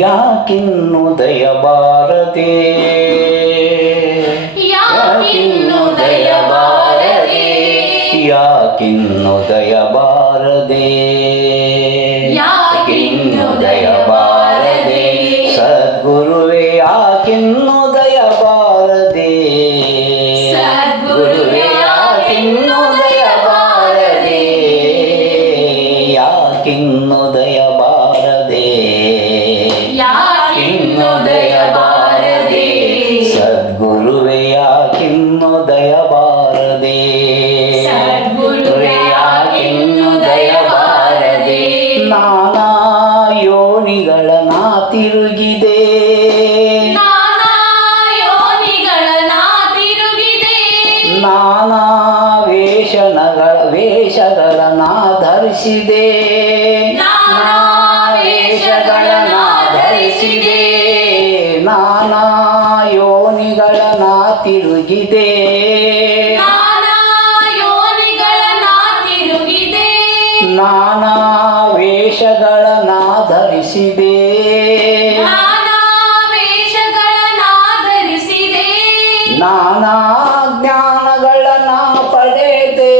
ಯಾಕಿನ್ನು ದಯಬಾರದೆ ಯಾಕಿನ್ನು ದಯಬಾರದೆ ಯಾಕಿನ್ನು ದಯಬಾರದೆ ಯಾಕಿನ್ನು ದಯಬಾರದೆ ಸದ್ಗುರುವೇ ಯಾಕಿನ್ನು ದಯಬಾರದೆ ಸದ್ಗುರುವೇ ಯಾಕಿನ್ನು ದಯಬಾರದೆ ಯಾಕಿನ್ನು ದಯಬಾರದೆ ಯಾಕಿನ್ನು ದಯಬಾರದೆ ಸದ್ಗುರುವೇ ಯಾಕಿನ್ನು ದಯಬಾರದೆ ಸದ್ಗುರುವೇ ಯಾಕಿನ್ನು ದಯಬಾರದೆ ನಾನಾ ಯೋನಿಗಳನ್ನ ತಿರುಗಿದೆ ನಾನಾ ಯೋನಿಗಳನ್ನ ತಿರುಗಿದೆ ನಾನಾ ವೇಷಗಳನ್ನ ಧರಿಸಿದೆ ನಾನಾ ವೇಷಗಳನ್ನ ಧರಿಸಿದೆ ನಾನಾ ಯೋನಿಗಳನ್ನ ತಿರುಗಿದೆ ನಾನಾ ಯೋನಿಗಳನ್ನ ತಿರುಗಿದೆ ನಾನಾ ವೇಷಗಳನ್ನ ಧರಿಸಿದೆ ನಾನಾ ವೇಷಗಳನ್ನ ಧರಿಸಿದೆ ನಾನಾ ಜ್ಞಾನಗಳನ್ನ ಪಡೆದೆ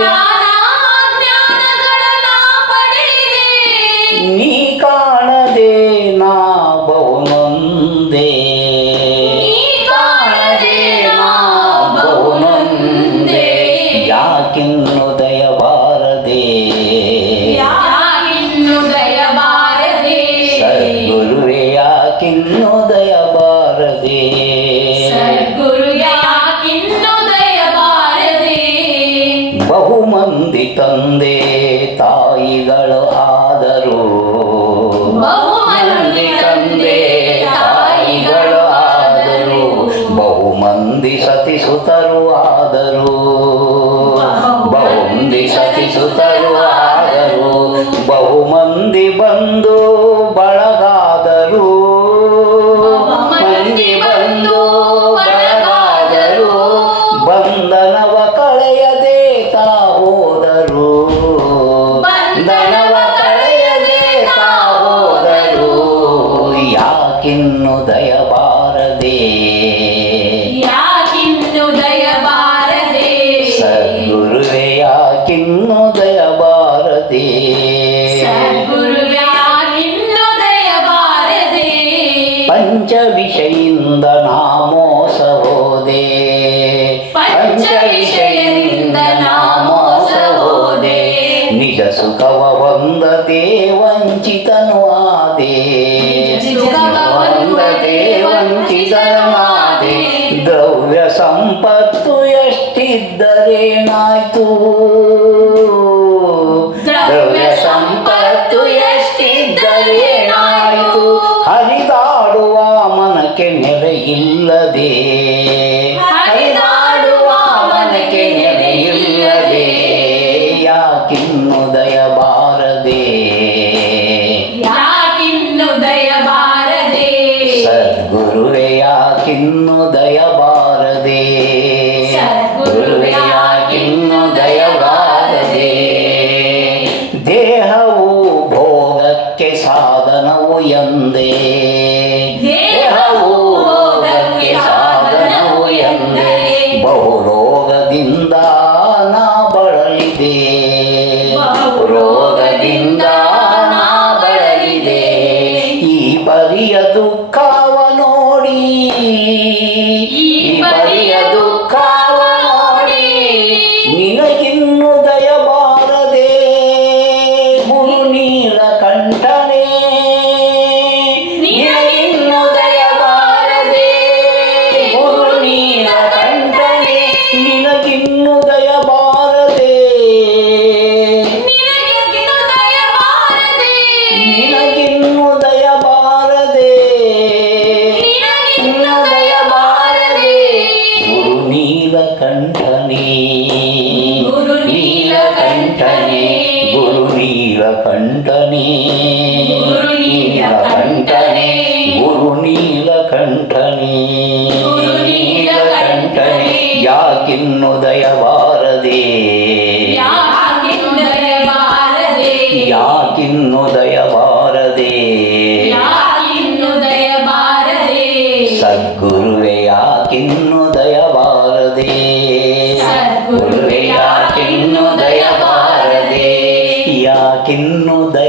ನಾನಾ ಜ್ಞಾನಗಳನ್ನ ಪಡೆದೆ ನೀ ಕಾಣದೆ ನಾ ಬಹುನೊಂದೆ ನೀ ಕಾಣದೆ ನಾ ಬಹುನೊಂದೆ ಯಾಕಿನ್ನು ದಯಬಾರದೆ ಯಾಕಿನ್ನು ದಯಬಾರದೆ ಸದ್ಗುರುವೇ ಯಾಕಿನ್ನು ದಯಬಾರದೆ ಸದ್ಗುರು ಯಾಕಿನ್ನು ದಯಬಾರದೆ ಬಹುಮಂದಿ ತಂದೆ ತಾಯಿಗಳು ಆದರು ಬಹುಮಂದಿ ತಂದೆ ತಾಯಿಗಳು ಆದರು ಬಹುಮಂದಿ ಸತಿಸುತರು ಆದರು ಬಹುಮಂದಿ ಸತಿಸುತರು ಆದರು ಬಹುಮಂದಿ ಬಂದು ಬಳಗಾದರು ಮಂದಿ ಬಂದು ಬಳಗಾದರು ಬಂಧನವ ಕಳೆಯದೆ ತಾ ಹೋದರು ಬಂಧನವ ಕಳೆಯದೆ ತಾ ಹೋದರು ಯಾಕಿನ್ನು ದಯಬಾರದೆ ಯಾಕಿನ್ನು ದಯಬಾರದೆ ಸದ್ಗುರುವೇ ಯಾಕಿನ್ನು ದಯಬಾರದೆ ಸದ್ಗುರುವೇ ಯಾಕಿನ್ನು ದಯಬಾರದೆ ಪಂಚ ವಿಷಯಿಂದ ನಾ ಮೋಸ ಹೋದೆ ಪಂಚ ವಿಷಯದಿಂದ ನಾ ಮೋಸ ಹೋದೆ ನಿಜ ಸುಖವ ಹೊಂದದೆ ವಂಚಿತನು ಆದೆ ಹೊಂದದೆ ವಂಚಿತನು ಆದೆ ದ್ರವ್ಯ ಸಂಪತ್ತು ಎಷ್ಟಿದ್ದರೇನಾಯ್ತು ದ್ರವ್ಯ ಸಂಪತ್ತು ಎಷ್ಟಿದ್ದರೇನಾಯ್ತು ಹರಿದಾಡುವ ಮನಕ್ಕೆ ನೆರೆಯಿಲ್ಲದೆ ಹರಿದಾಡುವ ಮನಕ್ಕೆ ನೆರೆಯಿಲ್ಲದೆ ಯಾಕಿನ್ನು ದಯಬಾರದೆ ಯಾಕಿನ್ನು ದಯಬಾರದೆ ಸದ್ಗುರುವೇ ಯಾಕಿನ್ನು ದಯಬಾರದೆ ಸದ್ಗುರುವೇ ಯಾಕಿನ್ನು ದಯಬಾರದೆ ದೇಹವು ಭೋಗಕ್ಕೆ ಸಾಧನವು ಎಂದೇ ದೇಹವು ಭೋಗಕ್ಕೆ ಸಾಧನವು ಎಂದೇ ಬಹುರೋಗದಿಂದ ನಾ ಬಳಲಿದೆ ರೋಗದಿಂದ ನಾ ಬಳಲಿದೆ ಈ ಪರಿಯ ದುಃಖವ ನೋಡಿ ಈ ಪರಿಯ ದುಃಖವ ನೋಡಿ ನಿನಗಿನ್ನು ದಯಬಾರದೆ ಗುರು ನೀಲಕಂಠನೇ ನಿನಗಿನ್ನು ದಯಬಾರದೆ ಗುರು ನೀಲಕಂಠನೇ ನಿನಗಿನ್ನು ದಯಬಾರದೆ ನಿನಗಿನ್ನು ದಯಬಾರದೆ ನಿನಗಿನ್ನು ದಯಬಾರದೆ ನಿನಗಿನ್ನು ದಯಬಾರದೆ ಗುರು ನೀಲಕಂಠನೇ ಗುರು ನೀಲಕಂಠನೇ ಗುರು ನೀಲಕಂಠನೇ ಗುರು ನೀಲಕಂಠನೇ ಗುರು ನೀಲಕಂಠನೇ ಗುರು ನೀಲಕಂಠನೇ ಯಾಕಿನ್ನು ದಯಬಾರದೆ ಯಾಕಿನ್ನು ದಯಬಾರದೆ ತಿನ್ನುವುದಕ್ಕೆ